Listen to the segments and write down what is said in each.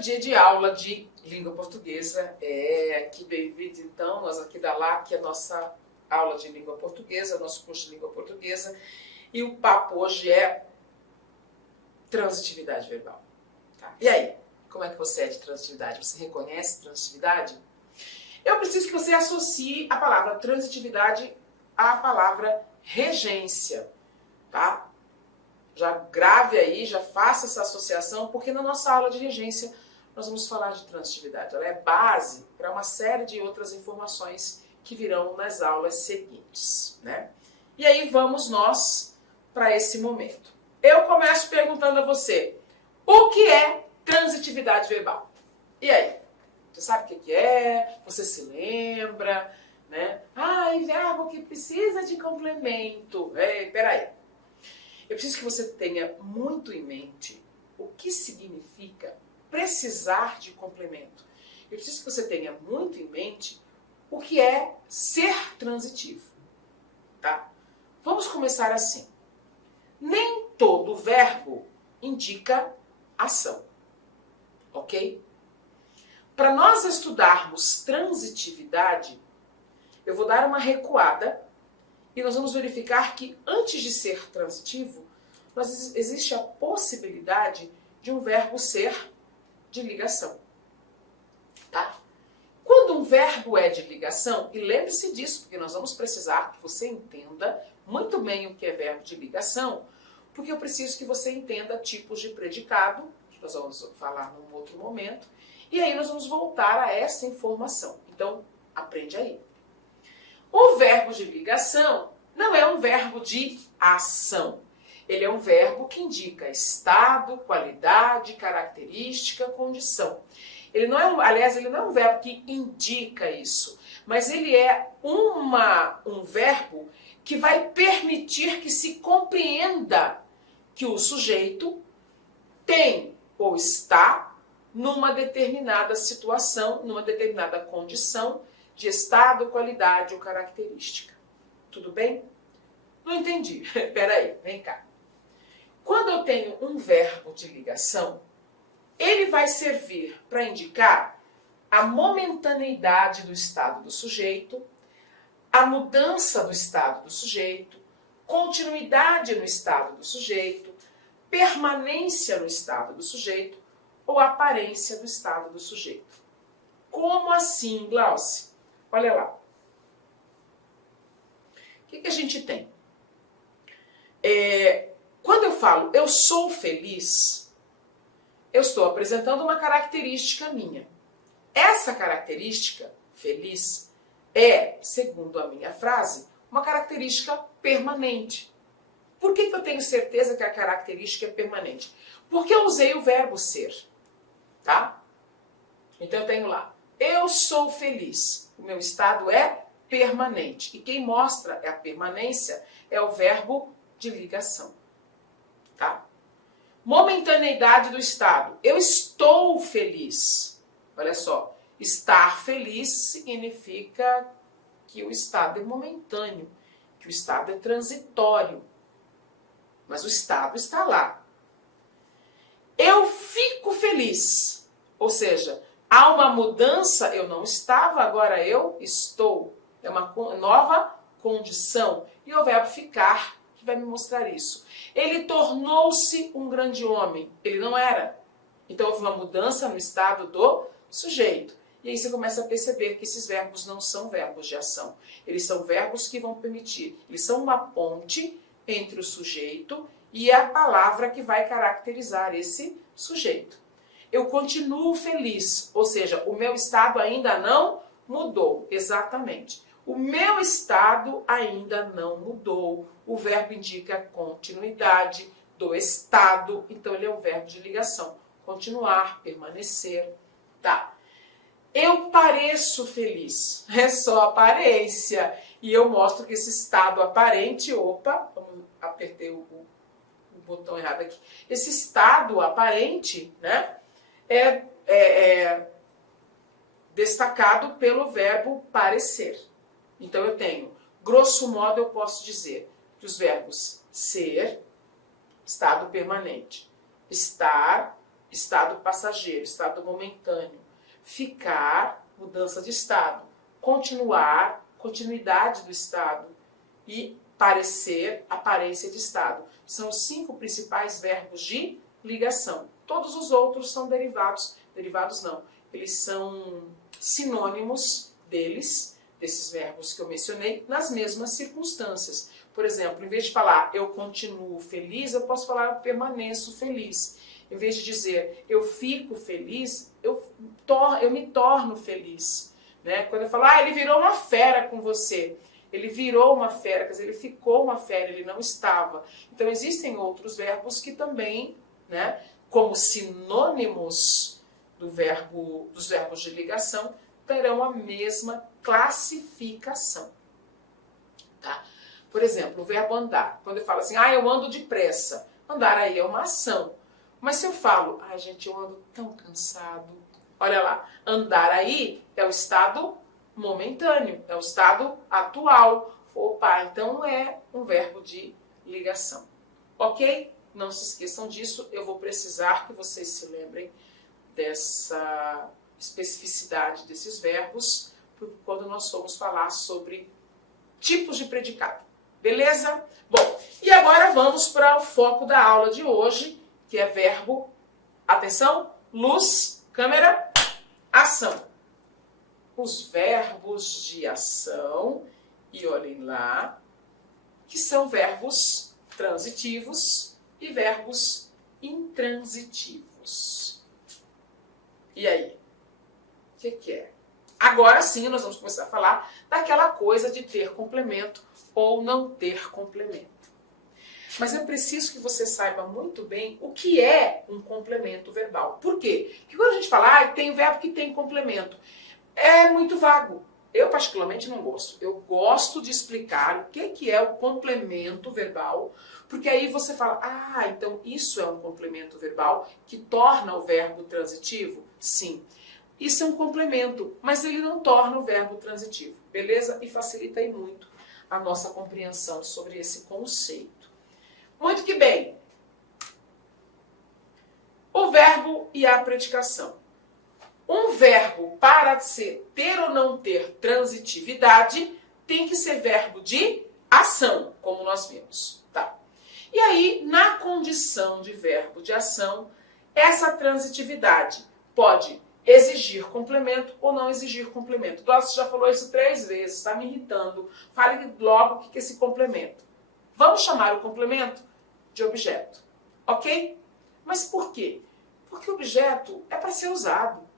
dia de aula de língua portuguesa. Que bem-vindo então, nós aqui da LAC, a nossa aula de língua portuguesa, nosso curso de língua portuguesa. E o papo hoje é transitividade verbal. Tá? E aí, como é que você é de transitividade? Você reconhece transitividade? Eu preciso que você associe a palavra transitividade à palavra regência, tá? Já grave aí, já faça essa associação, porque na nossa aula de regência nós vamos falar de transitividade. Ela é base para uma série de outras informações que virão nas aulas seguintes, né? E aí vamos nós para esse momento. Eu começo perguntando a você, o que é transitividade verbal? E aí? Você sabe o que é? Você se lembra? Né? Verbo que precisa de complemento. Peraí. Eu preciso que você tenha muito em mente o que significa precisar de complemento. Eu preciso que você tenha muito em mente o que é ser transitivo. Tá? Vamos começar assim. Nem todo verbo indica ação. Ok? Para nós estudarmos transitividade, eu vou dar uma recuada e nós vamos verificar que antes de ser transitivo, existe a possibilidade de um verbo ser de ligação. Tá? Quando um verbo é de ligação, e lembre-se disso, porque nós vamos precisar que você entenda muito bem o que é verbo de ligação, porque eu preciso que você entenda tipos de predicado, que nós vamos falar num outro momento, e aí nós vamos voltar a essa informação. Então, aprende aí. O verbo de ligação não é um verbo de ação. Ele é um verbo que indica estado, qualidade, característica, condição. Ele não é um verbo que indica isso, mas ele é um verbo que vai permitir que se compreenda que o sujeito tem ou está numa determinada situação, numa determinada condição de estado, qualidade ou característica. Tudo bem? Não entendi. Peraí, vem cá. Quando eu tenho um verbo de ligação, ele vai servir para indicar a momentaneidade do estado do sujeito, a mudança do estado do sujeito, continuidade no estado do sujeito, permanência no estado do sujeito ou aparência do estado do sujeito. Como assim, Glauce? Olha lá. O que a gente tem? Quando eu falo eu sou feliz, eu estou apresentando uma característica minha. Essa característica, feliz, é, segundo a minha frase, uma característica permanente. Por que eu tenho certeza que a característica é permanente? Porque eu usei o verbo ser. Tá? Então eu tenho lá, eu sou feliz. O meu estado é permanente. E quem mostra a permanência é o verbo de ligação. Tá? Momentaneidade do estado. Eu estou feliz. Olha só, estar feliz significa que o estado é momentâneo, que o estado é transitório. Mas o estado está lá. Eu fico feliz. Ou seja, há uma mudança, eu não estava, agora eu estou. É uma nova condição. E o verbo ficar, que vai me mostrar isso. Ele tornou-se um grande homem. Ele não era. Então houve uma mudança no estado do sujeito. E aí você começa a perceber que esses verbos não são verbos de ação. Eles são verbos que vão permitir. Eles são uma ponte entre o sujeito e a palavra que vai caracterizar esse sujeito. Eu continuo feliz, ou seja, o meu estado ainda não mudou. Exatamente. O meu estado ainda não mudou. O verbo indica continuidade do estado, então ele é um verbo de ligação. Continuar, permanecer. Tá. Eu pareço feliz. É só aparência. E eu mostro que esse estado aparente, apertei o botão errado aqui. Esse estado aparente, né, é destacado pelo verbo parecer. Então eu tenho, grosso modo eu posso dizer que os verbos ser, estado permanente, estar, estado passageiro, estado momentâneo. Ficar, mudança de estado. Continuar, continuidade do estado. E parecer, aparência de estado. São os 5 principais verbos de ligação. Todos os outros são derivados. Derivados não. Eles são sinônimos desses verbos que eu mencionei, nas mesmas circunstâncias. Por exemplo, em vez de falar eu continuo feliz, eu posso falar eu permaneço feliz. Em vez de dizer eu fico feliz, eu me torno feliz. Né? Quando eu falo, ele virou uma fera com você. Ele virou uma fera, quer dizer, ele ficou uma fera, ele não estava. Então existem outros verbos que também, né, como sinônimos dos verbos de ligação, terão a mesma classificação. Tá? Por exemplo, o verbo andar. Quando eu falo assim, eu ando depressa. Andar aí é uma ação. Mas se eu falo, gente, eu ando tão cansado. Olha lá, andar aí é o estado momentâneo, é o estado atual. Opa, então é um verbo de ligação. Ok? Não se esqueçam disso. Eu vou precisar que vocês se lembrem dessa especificidade desses verbos quando nós formos falar sobre tipos de predicado. Beleza? Bom, e agora vamos para o foco da aula de hoje, que é verbo, atenção, luz, câmera, ação. Os verbos de ação, e olhem lá, que são verbos transitivos e verbos intransitivos. E aí? O que é? Agora sim nós vamos começar a falar daquela coisa de ter complemento ou não ter complemento. Mas eu preciso que você saiba muito bem o que é um complemento verbal. Por quê? Porque quando a gente fala, tem verbo que tem complemento, é muito vago. Eu particularmente não gosto. Eu gosto de explicar o que é o complemento verbal, porque aí você fala, então isso é um complemento verbal que torna o verbo transitivo? Sim. Isso é um complemento, mas ele não torna o verbo transitivo, beleza? E facilita aí muito a nossa compreensão sobre esse conceito. Muito que bem. O verbo e a predicação. Um verbo, para ter ou não ter transitividade, tem que ser verbo de ação, como nós vimos. Tá? E aí, na condição de verbo de ação, essa transitividade pode exigir complemento ou não exigir complemento. Você já falou isso 3 vezes, está me irritando. Fale logo o que é esse complemento. Vamos chamar o complemento de objeto, ok? Mas por quê? Porque o objeto é para ser usado.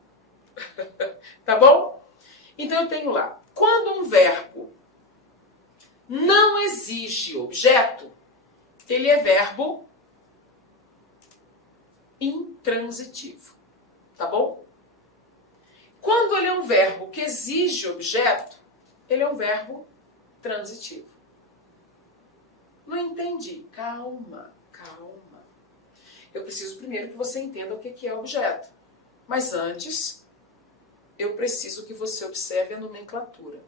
Tá bom? Então eu tenho lá, quando um verbo não exige objeto, ele é verbo intransitivo. Tá bom? Quando ele é um verbo que exige objeto, ele é um verbo transitivo. Não entendi? Calma, calma. Eu preciso primeiro que você entenda o que é objeto. Mas antes, eu preciso que você observe a nomenclatura.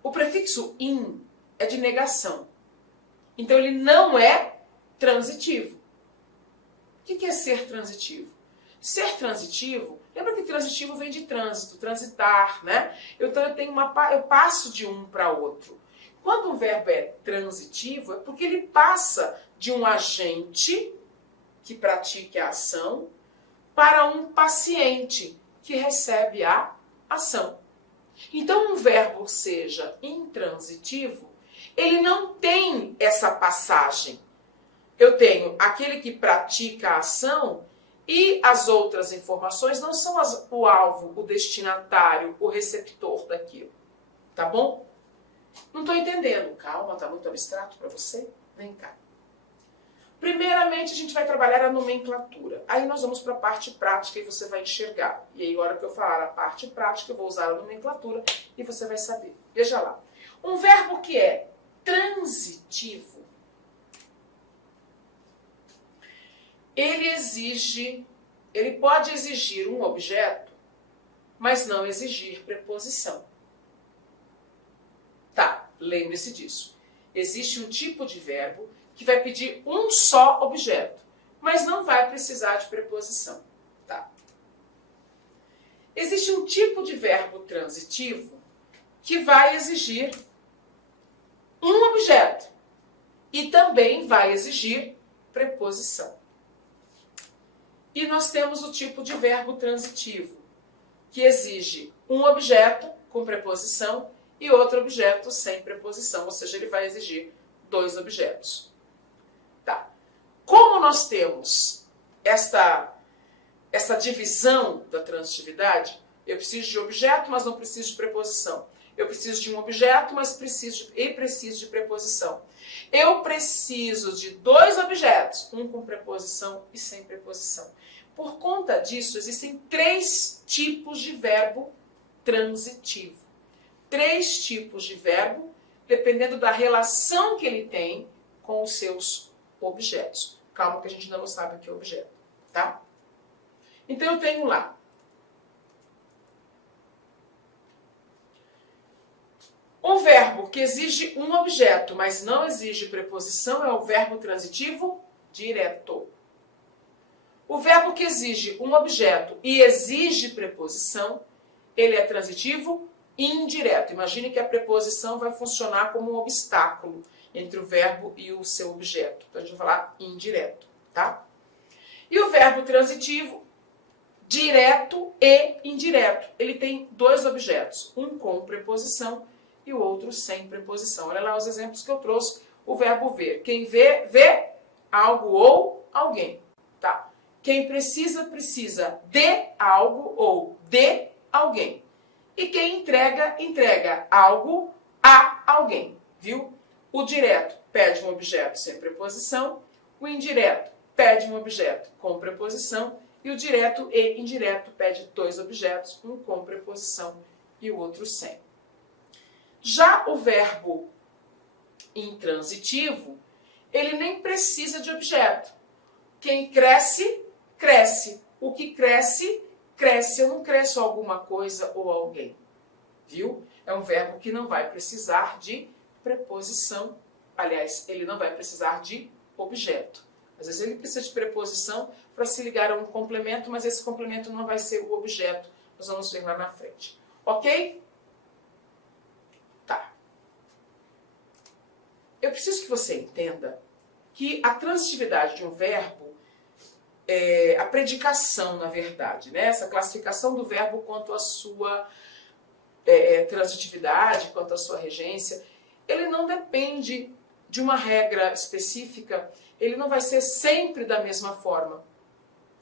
O prefixo in é de negação. Então ele não é transitivo. O que é ser transitivo? Ser transitivo, lembra que transitivo vem de trânsito, transitar, né? Então eu passo de um para outro. Quando o verbo é transitivo, é porque ele passa de um agente que pratique a ação para um paciente que recebe a ação. Então, um verbo seja intransitivo, ele não tem essa passagem. Eu tenho aquele que pratica a ação e as outras informações não são o alvo, o destinatário, o receptor daquilo. Tá bom? Não estou entendendo. Calma, está muito abstrato para você? Vem cá. Primeiramente, a gente vai trabalhar a nomenclatura. Aí nós vamos para a parte prática e você vai enxergar. E aí, na hora que eu falar a parte prática, eu vou usar a nomenclatura e você vai saber. Veja lá. Um verbo que é transitivo, ele pode exigir um objeto, mas não exigir preposição. Tá, lembre-se disso. Existe um tipo de verbo que vai pedir um só objeto, mas não vai precisar de preposição. Tá? Existe um tipo de verbo transitivo que vai exigir um objeto e também vai exigir preposição. E nós temos o tipo de verbo transitivo, que exige um objeto com preposição e outro objeto sem preposição, ou seja, ele vai exigir dois objetos. Tá. Como nós temos esta divisão da transitividade, eu preciso de objeto, mas não preciso de preposição. Eu preciso de um objeto, mas preciso de preposição. Eu preciso de dois objetos, um com preposição e sem preposição. Por conta disso, existem três tipos de verbo transitivo. Três tipos de verbo, dependendo da relação que ele tem com os seus objetos. Calma que a gente ainda não sabe o que é objeto, tá? Então eu tenho lá um verbo que exige um objeto, mas não exige preposição, é o verbo transitivo direto. O verbo que exige um objeto e exige preposição, ele é transitivo indireto. Imagine que a preposição vai funcionar como um obstáculo entre o verbo e o seu objeto. Então a gente vai falar indireto, tá? E o verbo transitivo direto e indireto. Ele tem dois objetos, um com preposição e o outro sem preposição. Olha lá os exemplos que eu trouxe. O verbo ver. Quem vê, vê algo ou alguém. Tá? Quem precisa, precisa de algo ou de alguém. E quem entrega, entrega algo a alguém. Viu? O direto pede um objeto sem preposição. O indireto pede um objeto com preposição. E o direto e indireto pede dois objetos, um com preposição e o outro sem. Já o verbo intransitivo, ele nem precisa de objeto. Quem cresce, cresce. O que cresce, cresce. Eu não cresço alguma coisa ou alguém. Viu? É um verbo que não vai precisar de preposição. Aliás, ele não vai precisar de objeto. Às vezes ele precisa de preposição para se ligar a um complemento, mas esse complemento não vai ser o objeto. Nós vamos ver lá na frente. Ok? Tá. Eu preciso que você entenda que a transitividade de um verbo é a predicação, na verdade, né? Essa classificação do verbo quanto à sua transitividade, quanto à sua regência, ele não depende de uma regra específica, ele não vai ser sempre da mesma forma,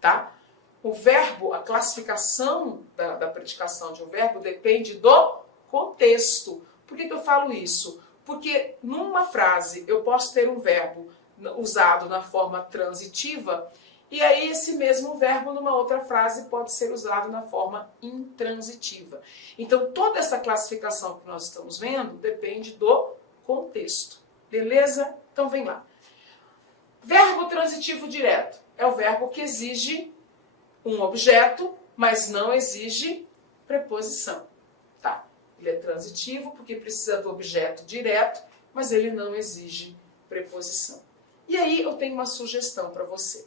tá? O verbo, a classificação da predicação de um verbo depende do contexto. Por que eu falo isso? Porque numa frase eu posso ter um verbo usado na forma transitiva e aí esse mesmo verbo numa outra frase pode ser usado na forma intransitiva. Então toda essa classificação que nós estamos vendo depende do contexto. Beleza? Então vem lá. Verbo transitivo direto é o verbo que exige um objeto, mas não exige preposição. Tá? Ele é transitivo porque precisa do objeto direto, mas ele não exige preposição. E aí eu tenho uma sugestão para você.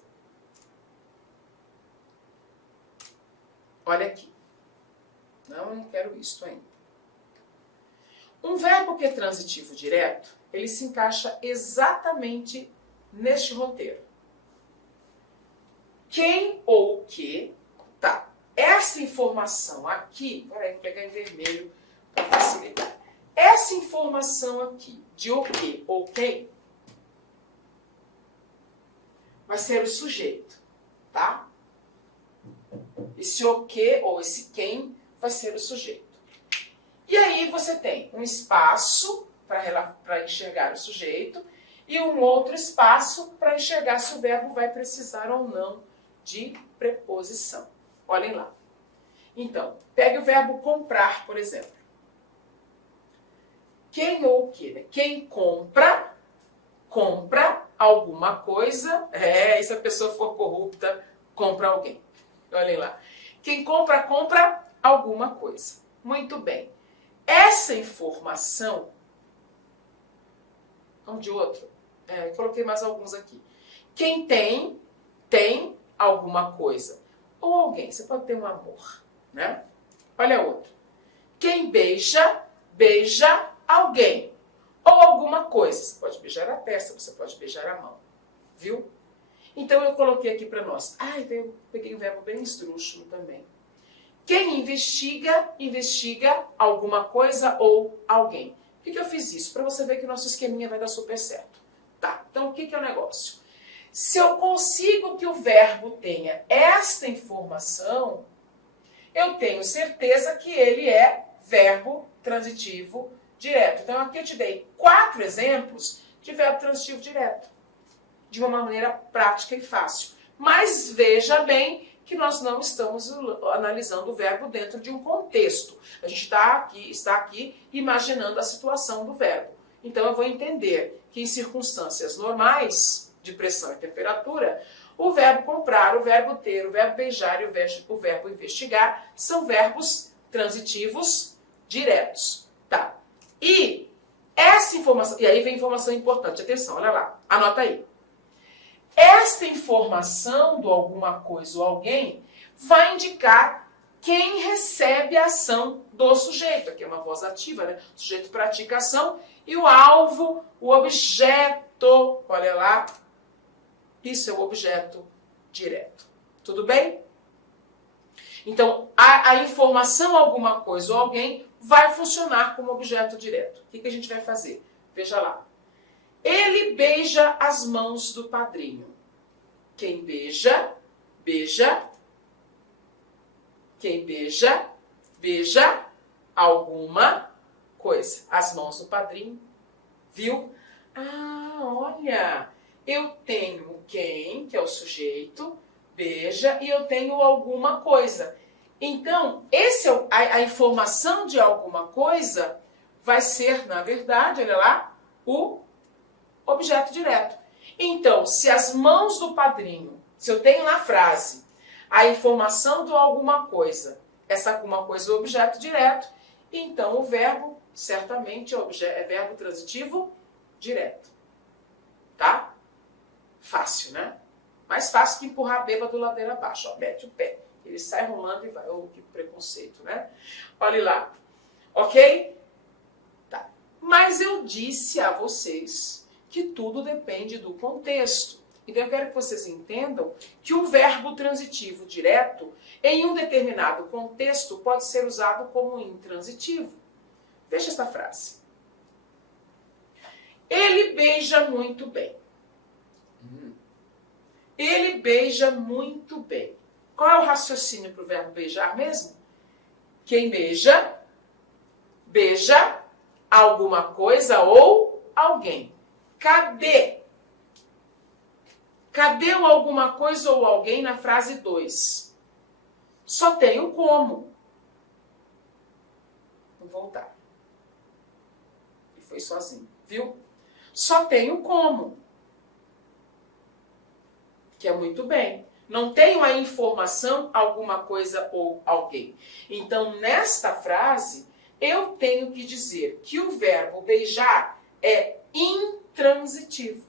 Olha aqui. Não, eu não quero isso ainda. Um verbo que é transitivo direto, ele se encaixa exatamente neste roteiro. Quem ou o que, tá? Essa informação aqui, peraí, vou pegar em vermelho para facilitar. Essa informação aqui, de o que ou quem, vai ser o sujeito, tá? Esse o que ou esse quem vai ser o sujeito. E aí você tem um espaço para enxergar o sujeito e um outro espaço para enxergar se o verbo vai precisar ou não de preposição. Olhem lá. Então, pegue o verbo comprar, por exemplo. Quem ou o que? Né? Quem compra, compra alguma coisa. E se a pessoa for corrupta, compra alguém. Olhem lá. Quem compra, compra alguma coisa. Muito bem. Essa informação... Vamos de outro. Coloquei mais alguns aqui. Quem tem, tem alguma coisa. Ou alguém, você pode ter um amor, né? Olha outro. Quem beija, beija alguém. Ou alguma coisa. Você pode beijar a testa, você pode beijar a mão. Viu? Então eu coloquei aqui para nós. Então eu peguei um verbo bem esdrúxulo também. Quem investiga, investiga alguma coisa ou alguém. Por que eu fiz isso? Para você ver que o nosso esqueminha vai dar super certo. Tá, então o que é o negócio? Se eu consigo que o verbo tenha esta informação, eu tenho certeza que ele é verbo transitivo direto. Então aqui eu te dei 4 exemplos de verbo transitivo direto. De uma maneira prática e fácil. Mas veja bem que nós não estamos analisando o verbo dentro de um contexto. A gente está aqui imaginando a situação do verbo. Então eu vou entender que em circunstâncias normais, de pressão e temperatura, o verbo comprar, o verbo ter, o verbo beijar e o verbo investigar são verbos transitivos diretos. Tá. E essa informação, e aí vem informação importante, atenção, olha lá, anota aí. Esta informação do alguma coisa ou alguém vai indicar quem recebe a ação do sujeito. Aqui é uma voz ativa, né? O sujeito pratica a ação e o alvo, o objeto. Olha lá, isso é o objeto direto. Tudo bem? Então, a informação alguma coisa ou alguém vai funcionar como objeto direto. O que a gente vai fazer? Veja lá. Ele beija as mãos do padrinho. Quem beija, beija. Quem beija, beija alguma coisa. As mãos do padrinho. Viu? Olha, eu tenho quem, que é o sujeito, beija, e eu tenho alguma coisa. Então, a informação de alguma coisa vai ser, na verdade, olha lá, o objeto direto. Então, se as mãos do padrinho, se eu tenho na frase a informação de alguma coisa, essa alguma coisa é o objeto direto, então o verbo certamente é verbo transitivo direto. Tá? Fácil, né? Mais fácil que empurrar bêbado ladeira abaixo. Ó, mete o pé. Ele sai rolando e vai. Oh, que preconceito, né? Olha lá. Ok? Tá. Mas eu disse a vocês que tudo depende do contexto. Então eu quero que vocês entendam que o verbo transitivo direto, em um determinado contexto, pode ser usado como intransitivo. Veja esta frase. Ele beija muito bem. Ele beija muito bem. Qual é o raciocínio para o verbo beijar mesmo? Quem beija, beija alguma coisa ou alguém. Cadê? Cadê o alguma coisa ou alguém na frase 2? Só tem o como. Vou voltar. E foi sozinho, viu? Só tem o como. Que é muito bem. Não tenho a informação, alguma coisa ou alguém. Então, nesta frase, eu tenho que dizer que o verbo beijar é intransitivo.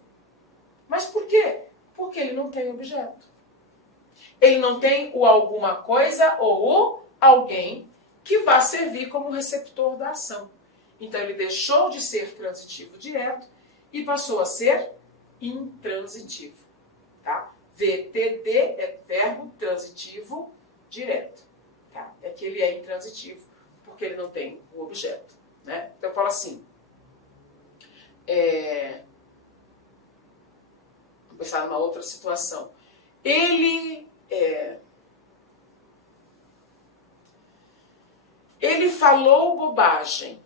Mas por quê? Porque ele não tem objeto. Ele não tem o alguma coisa ou o alguém que vai servir como receptor da ação. Então, ele deixou de ser transitivo direto e passou a ser intransitivo. Tá? VTD é verbo transitivo direto. Tá? É que ele é intransitivo porque ele não tem o objeto. Né? Então eu falo assim. Vou pensar numa outra situação. Ele falou bobagem.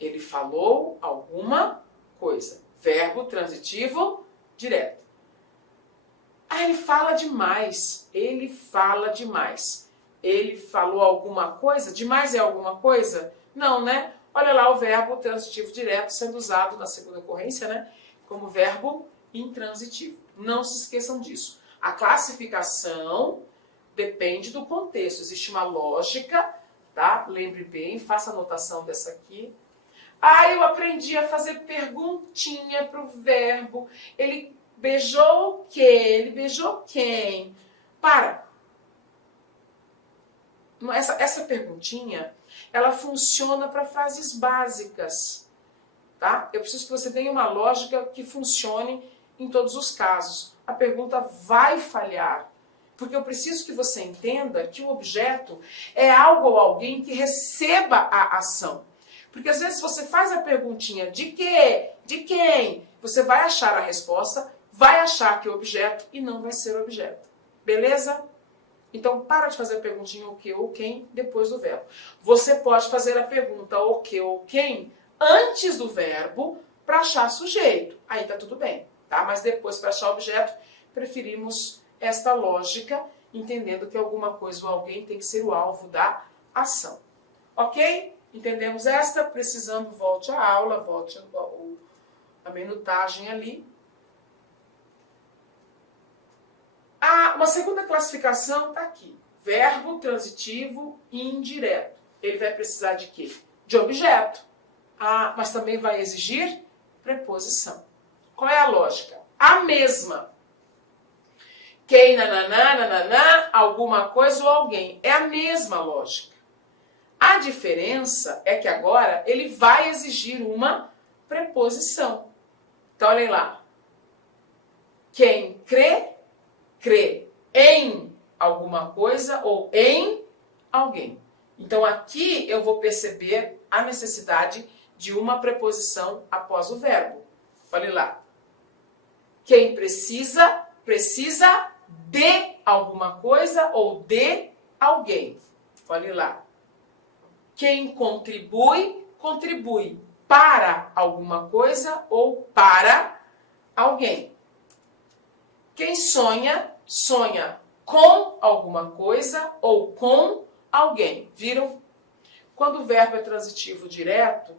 Ele falou alguma coisa. Verbo transitivo direto. Ele fala demais. Ele fala demais. Ele falou alguma coisa? Demais é alguma coisa? Não, né? Olha lá o verbo transitivo direto sendo usado na segunda ocorrência, né? Como verbo intransitivo. Não se esqueçam disso. A classificação depende do contexto. Existe uma lógica, tá? Lembre bem, faça anotação dessa aqui. Eu aprendi a fazer perguntinha para o verbo. Ele Beijou o quê? Ele beijou quem? Para. Essa perguntinha, ela funciona para frases básicas, tá? Eu preciso que você tenha uma lógica que funcione em todos os casos. A pergunta vai falhar, porque eu preciso que você entenda que o objeto é algo ou alguém que receba a ação. Porque às vezes você faz a perguntinha de quê? De quem? Você vai achar a resposta, vai achar que é objeto e não vai ser objeto. Beleza? Então, para de fazer a perguntinha o que ou quem depois do verbo. Você pode fazer a pergunta o que ou quem antes do verbo para achar sujeito. Aí tá tudo bem, tá? Mas depois, para achar objeto, preferimos esta lógica, entendendo que alguma coisa ou alguém tem que ser o alvo da ação. Ok? Entendemos esta? Precisando, volte à aula, volte a minutagem ali. Uma segunda classificação está aqui. Verbo transitivo indireto. Ele vai precisar de quê? De objeto. Mas também vai exigir preposição. Qual é a lógica? A mesma. Quem, nananá, nananá, alguma coisa ou alguém. É a mesma lógica. A diferença é que agora ele vai exigir uma preposição. Então, olhem lá. Quem crê, crê em alguma coisa ou em alguém. Então, aqui eu vou perceber a necessidade de uma preposição após o verbo. Olha lá. Quem precisa, precisa de alguma coisa ou de alguém. Olha lá. Quem contribui, contribui para alguma coisa ou para alguém. Quem sonha, sonha com alguma coisa ou com alguém. Viram? Quando o verbo é transitivo direto,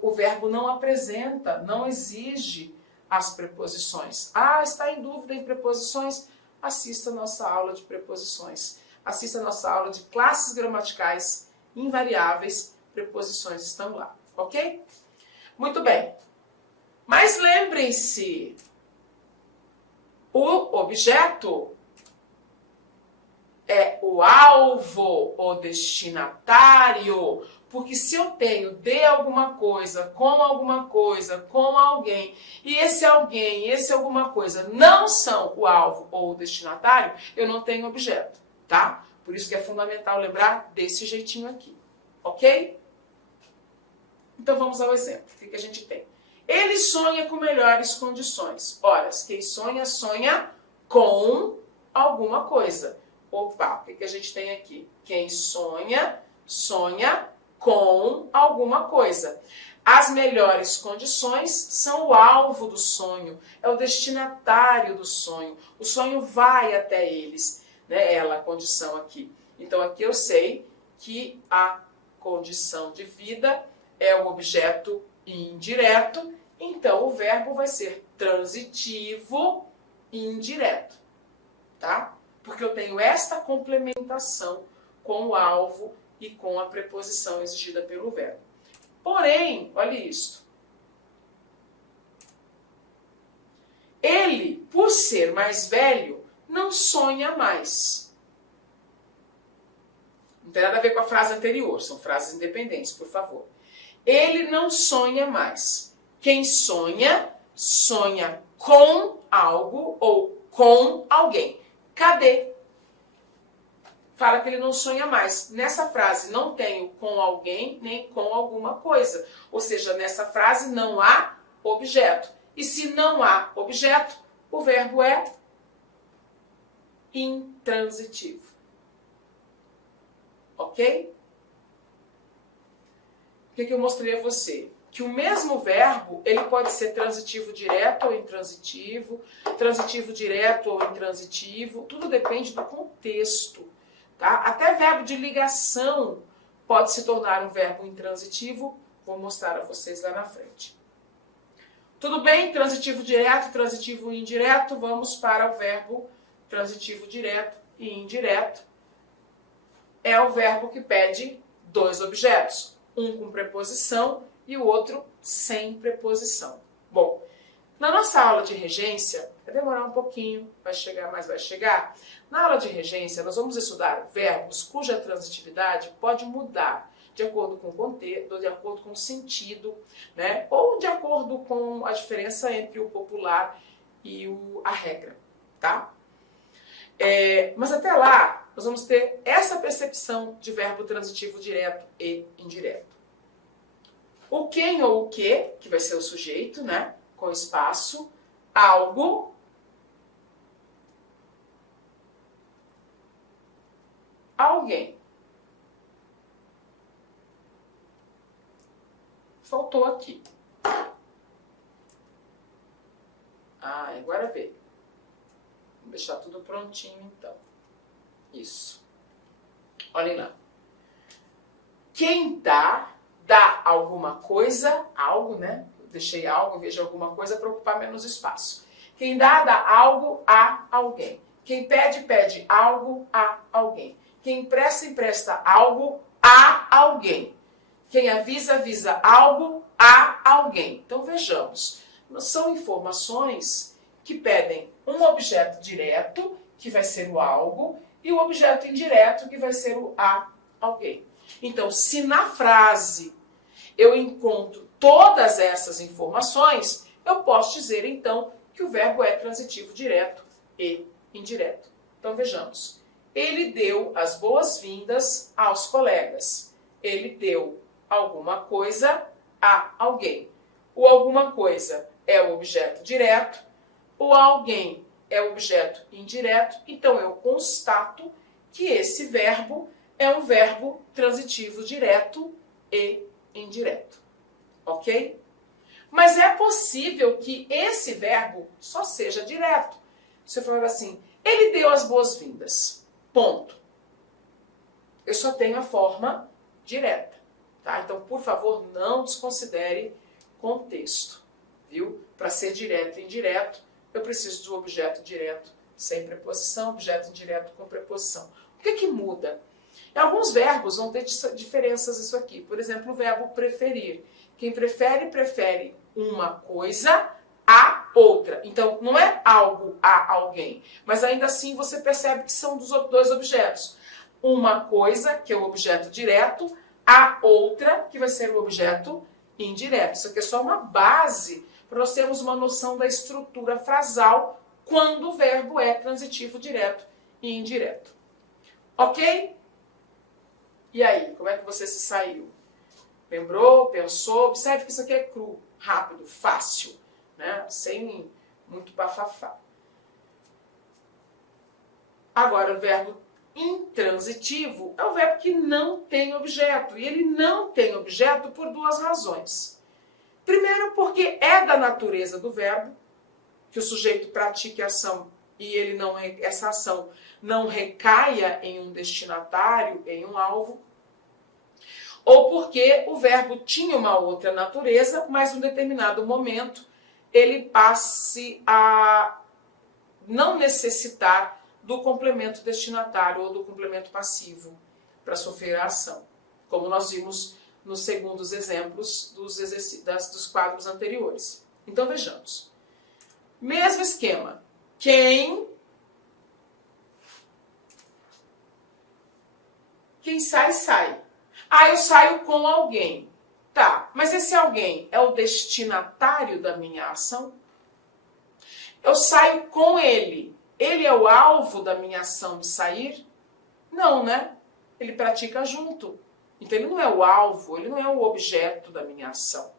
o verbo não apresenta, não exige as preposições. Está em dúvida em preposições? Assista a nossa aula de preposições. Assista a nossa aula de classes gramaticais invariáveis. Preposições estão lá, ok? Muito bem. Mas lembrem-se, o objeto é o alvo, o destinatário. Porque se eu tenho de alguma coisa, com alguém, e esse alguém, esse alguma coisa não são o alvo ou o destinatário, eu não tenho objeto, tá? Por isso que é fundamental lembrar desse jeitinho aqui, ok? Então vamos ao exemplo. O que a gente tem? Ele sonha com melhores condições. Ora, quem sonha, sonha com alguma coisa. Opa, o que a gente tem aqui? Quem sonha, sonha com alguma coisa. As melhores condições são o alvo do sonho, é o destinatário do sonho. O sonho vai até eles, né? Ela, a condição aqui. Então aqui eu sei que a condição de vida é um objeto indireto, então o verbo vai ser transitivo indireto, tá? Porque eu tenho esta complementação com o alvo e com a preposição exigida pelo verbo. Porém, olha isto. Ele, por ser mais velho, não sonha mais. Não tem nada a ver com a frase anterior, são frases independentes, por favor. Ele não sonha mais. Quem sonha, sonha com algo ou com alguém. Cadê? Fala que ele não sonha mais. Nessa frase não tenho com alguém nem com alguma coisa. Ou seja, nessa frase não há objeto. E se não há objeto, o verbo é intransitivo. Ok? O que eu mostrei a você? Que o mesmo verbo, ele pode ser transitivo direto ou intransitivo, transitivo direto ou intransitivo, tudo depende do contexto. Tá? Até verbo de ligação pode se tornar um verbo intransitivo, vou mostrar a vocês lá na frente. Tudo bem? Transitivo direto, transitivo indireto, vamos para o verbo transitivo direto e indireto. É o verbo que pede dois objetos, um com preposição e o outro sem preposição. Bom, Na nossa aula de regência, vai demorar um pouquinho, vai chegar, mas vai chegar. Na aula de regência, nós vamos estudar verbos cuja transitividade pode mudar de acordo com o contexto, de acordo com o sentido, né? Ou de acordo com a diferença entre o popular e a regra, tá? Mas até lá, nós vamos ter essa percepção de verbo transitivo direto e indireto. O quem ou o que vai ser o sujeito, né? Com espaço, algo, alguém. Faltou aqui. Agora veio. Vou deixar tudo prontinho, então. Isso. Olhem lá. Quem dá alguma coisa, algo, né? Eu deixei algo, vejo alguma coisa para ocupar menos espaço. Quem dá algo a alguém. Quem pede algo a alguém. Quem empresta algo a alguém. Quem avisa algo a alguém. Então vejamos. São informações que pedem um objeto direto, que vai ser o algo, e o objeto indireto, que vai ser o a alguém. Então, se na frase eu encontro todas essas informações, eu posso dizer, então, que o verbo é transitivo direto e indireto. Então, vejamos. Ele deu as boas-vindas aos colegas. Ele deu alguma coisa a alguém. O alguma coisa é o objeto direto, o alguém é o objeto indireto, então eu constato que esse verbo é um verbo transitivo direto e indireto. Ok? Mas é possível que esse verbo só seja direto. Se eu falar assim, ele deu as boas-vindas. Ponto. Eu só tenho a forma direta. Tá? Então, por favor, não desconsidere contexto. Viu? Para ser direto e indireto, eu preciso do objeto direto sem preposição, objeto indireto com preposição. O que muda? Em alguns verbos vão ter diferenças isso aqui. Por exemplo, o verbo preferir. Quem prefere uma coisa a outra. Então, não é algo a alguém, mas ainda assim você percebe que são dos dois objetos. Uma coisa, que é o objeto direto, a outra, que vai ser o objeto indireto. Isso aqui é só uma base para nós termos uma noção da estrutura frasal quando o verbo é transitivo direto e indireto. Ok? E aí, como é que você se saiu? Lembrou? Pensou? Observe que isso aqui é cru, rápido, fácil, né? Sem muito bafafá. Agora, o verbo intransitivo é o verbo que não tem objeto. E ele não tem objeto por duas razões. Primeiro, porque é da natureza do verbo que o sujeito pratique a ação e essa ação não recaia em um destinatário, em um alvo. Ou porque o verbo tinha uma outra natureza, mas em um determinado momento ele passe a não necessitar do complemento destinatário ou do complemento passivo para sofrer a ação, como nós vimos nos segundos exemplos dos quadros anteriores. Então vejamos. Mesmo esquema. Quem sai, sai. Eu saio com alguém. Tá, mas esse alguém é o destinatário da minha ação? Eu saio com ele. Ele é o alvo da minha ação de sair? Não, né? Ele pratica junto. Então ele não é o alvo, ele não é o objeto da minha ação.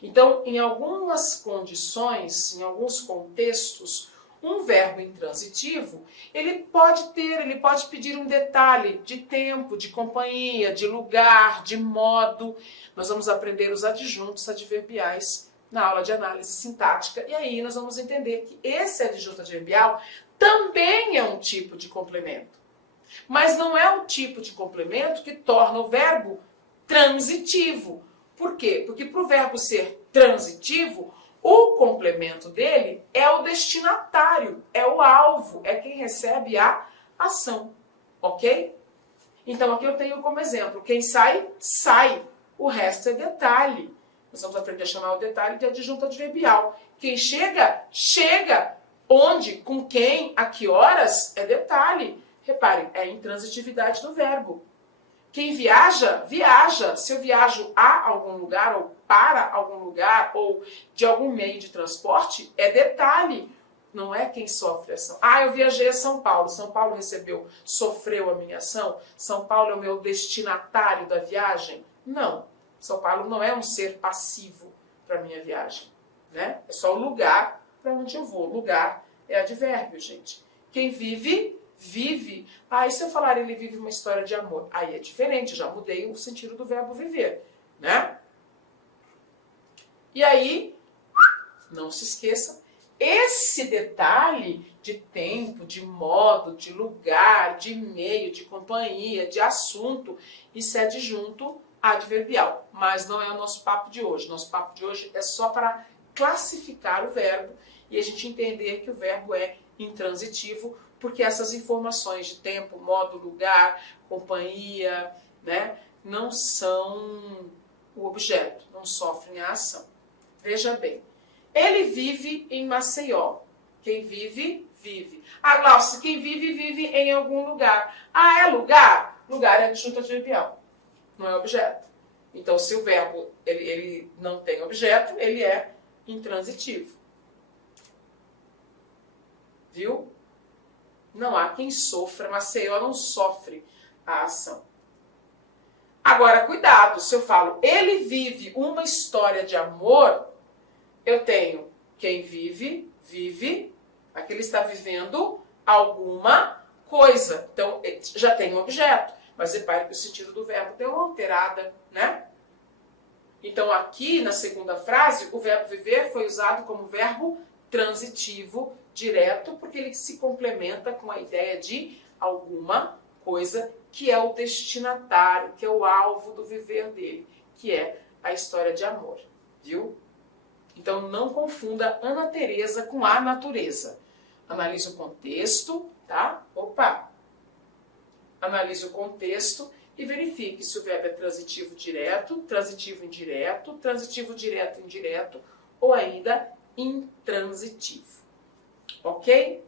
Então, em algumas condições, em alguns contextos, um verbo intransitivo, ele pode pedir um detalhe de tempo, de companhia, de lugar, de modo. Nós vamos aprender os adjuntos adverbiais na aula de análise sintática. E aí nós vamos entender que esse adjunto adverbial também é um tipo de complemento. Mas não é o tipo de complemento que torna o verbo transitivo. Por quê? Porque para o verbo ser transitivo, o complemento dele é o destinatário, é o alvo, é quem recebe a ação. Ok? Então aqui eu tenho como exemplo, quem sai, sai. O resto é detalhe. Nós vamos aprender a chamar o detalhe de adjunto adverbial. Quem chega, chega. Onde, com quem, a que horas, é detalhe. Reparem, é a intransitividade do verbo. Quem viaja, viaja. Se eu viajo a algum lugar, ou para algum lugar, ou de algum meio de transporte, é detalhe. Não é quem sofre a ação. Ah, eu viajei a São Paulo. São Paulo sofreu a minha ação? São Paulo é o meu destinatário da viagem? Não. São Paulo não é um ser passivo para a minha viagem, né? É só o lugar para onde eu vou. Lugar é advérbio, gente. Quem vive, vive. Ah, e se eu falar ele vive uma história de amor? Aí é diferente, eu já mudei o sentido do verbo viver, né? E aí, não se esqueça, esse detalhe de tempo, de modo, de lugar, de meio, de companhia, de assunto, isso é adjunto adverbial, mas não é o nosso papo de hoje. Nosso papo de hoje é só para classificar o verbo e a gente entender que o verbo é intransitivo, porque essas informações de tempo, modo, lugar, companhia, né, não são o objeto, não sofrem a ação. Veja bem, ele vive em Maceió. Quem vive, vive. Ah, Glaucia, quem vive, vive em algum lugar. Ah, é lugar? Lugar é adjunto adverbial. Não é objeto. Então, se o verbo ele não tem objeto, ele é intransitivo. Viu? Não há quem sofra. Maceió não sofre a ação. Agora, cuidado. Se eu falo, ele vive uma história de amor, eu tenho quem vive, vive. Aqui ele está vivendo alguma coisa. Então, já tem um objeto. Mas repare que o sentido do verbo deu uma alterada, né? Então, aqui, na segunda frase, o verbo viver foi usado como verbo transitivo direto, porque ele se complementa com a ideia de alguma coisa que é o destinatário, que é o alvo do viver dele, que é a história de amor, viu? Então, não confunda Ana Teresa com a natureza. Analise o contexto, tá? Opa! Analise o contexto e verifique se o verbo é transitivo direto, transitivo indireto, transitivo direto indireto ou ainda intransitivo. Ok?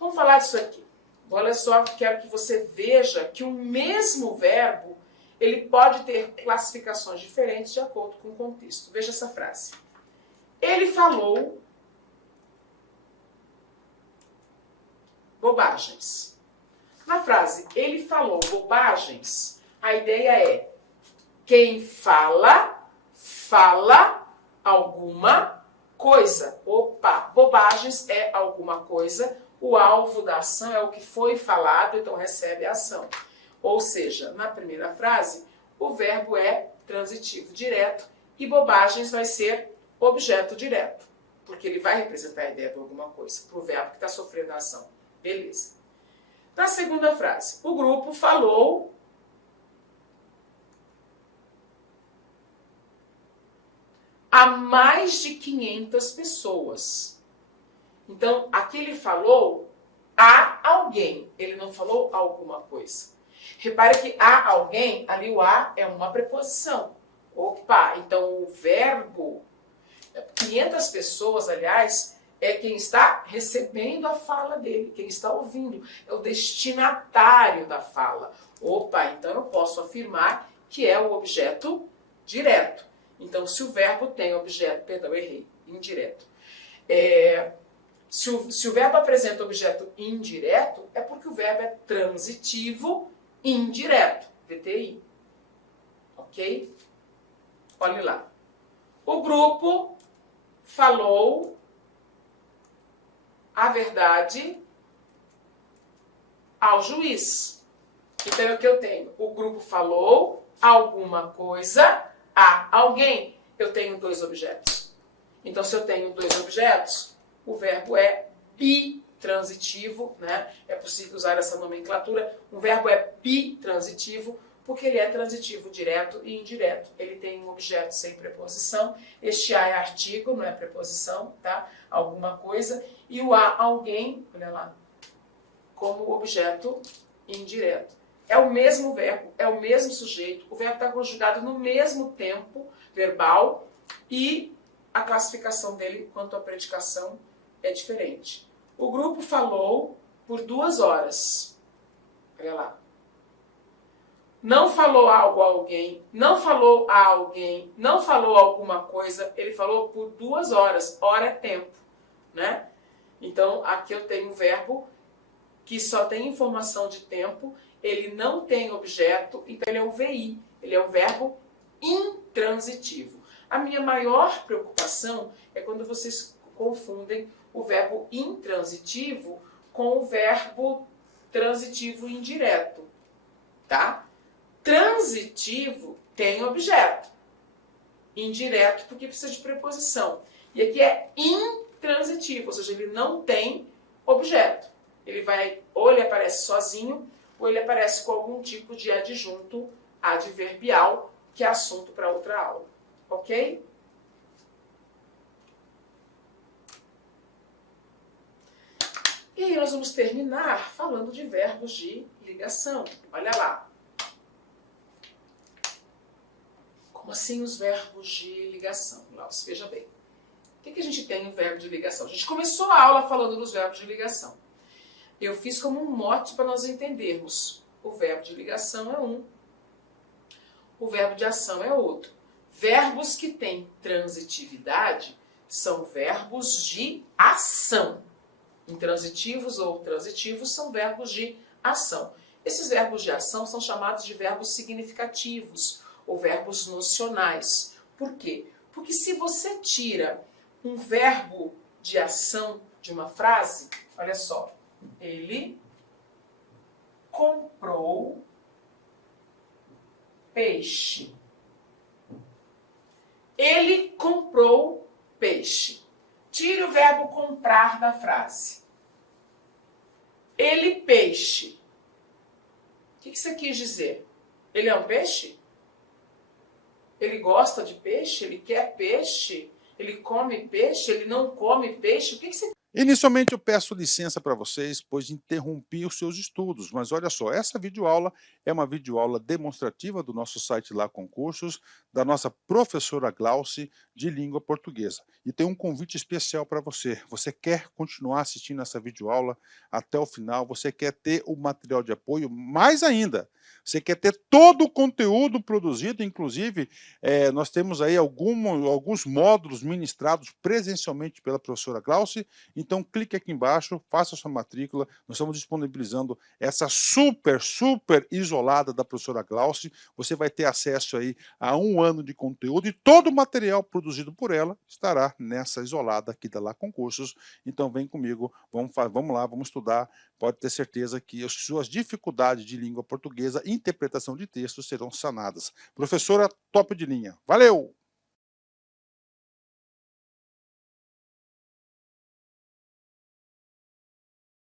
Vamos falar disso aqui. Olha só, quero que você veja que o mesmo verbo ele pode ter classificações diferentes de acordo com o contexto. Veja essa frase. Ele falou bobagens. Na frase, ele falou bobagens, a ideia é quem fala, fala alguma coisa. Opa, bobagens é alguma coisa, o alvo da ação é o que foi falado, então recebe a ação. Ou seja, na primeira frase, o verbo é transitivo direto e bobagens vai ser objeto direto, porque ele vai representar a ideia de alguma coisa, para o verbo que está sofrendo a ação. Beleza. Na segunda frase, o grupo falou a mais de 500 pessoas. Então, aqui ele falou a alguém, ele não falou alguma coisa. Repare que a alguém, ali o a é uma preposição. Opa, então o verbo, 500 pessoas, aliás, é quem está recebendo a fala dele, quem está ouvindo, é o destinatário da fala. Opa, então eu posso afirmar que é o objeto direto. Então, se o verbo tem objeto, perdão, errei, indireto. Se o verbo apresenta objeto indireto, é porque o verbo é transitivo indireto, VTI. Ok? Olhe lá. O grupo falou a verdade ao juiz. Então é o que eu tenho. O grupo falou alguma coisa a alguém. Eu tenho dois objetos. Então, se eu tenho dois objetos, o verbo é bitransitivo, né? É possível usar essa nomenclatura. O verbo é bitransitivo porque ele é transitivo direto e indireto. Ele tem um objeto sem preposição. Este a é artigo, não é preposição, tá? Alguma coisa. E o a, alguém, olha lá, como objeto indireto. É o mesmo verbo, é o mesmo sujeito. O verbo está conjugado no mesmo tempo, verbal e a classificação dele quanto à predicação é diferente. O grupo falou por 2 horas. Olha lá. Não falou algo a alguém, não falou a alguém, não falou alguma coisa, ele falou por 2 horas. Hora é tempo, né? Então, aqui eu tenho um verbo que só tem informação de tempo, ele não tem objeto, então ele é um VI, ele é um verbo intransitivo. A minha maior preocupação é quando vocês confundem o verbo intransitivo com o verbo transitivo indireto, tá? Transitivo tem objeto, indireto porque precisa de preposição. E aqui é intransitivo, ou seja, ele não tem objeto. Ele vai, ou ele aparece sozinho, ou ele aparece com algum tipo de adjunto adverbial, que é assunto para outra aula. Ok? E aí nós vamos terminar falando de verbos de ligação. Olha lá. Como assim os verbos de ligação, Laus? Veja bem. O que a gente tem em verbo de ligação? A gente começou a aula falando dos verbos de ligação. Eu fiz como um mote para nós entendermos. O verbo de ligação é um, o verbo de ação é outro. Verbos que têm transitividade são verbos de ação. Intransitivos ou transitivos são verbos de ação. Esses verbos de ação são chamados de verbos significativos ou verbos nocionais. Por quê? Porque se você tira um verbo de ação de uma frase, olha só, ele comprou peixe. Ele comprou peixe. Tire o verbo comprar da frase. Ele peixe. O que você quis dizer? Ele é um peixe? Ele gosta de peixe? Ele quer peixe? Ele come peixe? Ele não come peixe? O que você... Inicialmente eu peço licença para vocês, pois interrompi os seus estudos, mas olha só, essa videoaula é uma videoaula demonstrativa do nosso site lá Concursos, da nossa professora Glauci de língua portuguesa. E tem um convite especial para você. Você quer continuar assistindo essa videoaula até o final? Você quer ter o material de apoio? Mais ainda, você quer ter todo o conteúdo produzido, inclusive nós temos aí alguns módulos ministrados presencialmente pela professora Glauci. Então, clique aqui embaixo, faça sua matrícula. Nós estamos disponibilizando essa super isolada da professora Glauci. Você vai ter acesso aí a 1 ano de conteúdo e todo o material produzido por ela estará nessa isolada aqui da Lá Concursos. Então, vem comigo, vamos lá, vamos estudar. Pode ter certeza que as suas dificuldades de língua portuguesa e interpretação de textos serão sanadas. Professora top de linha. Valeu!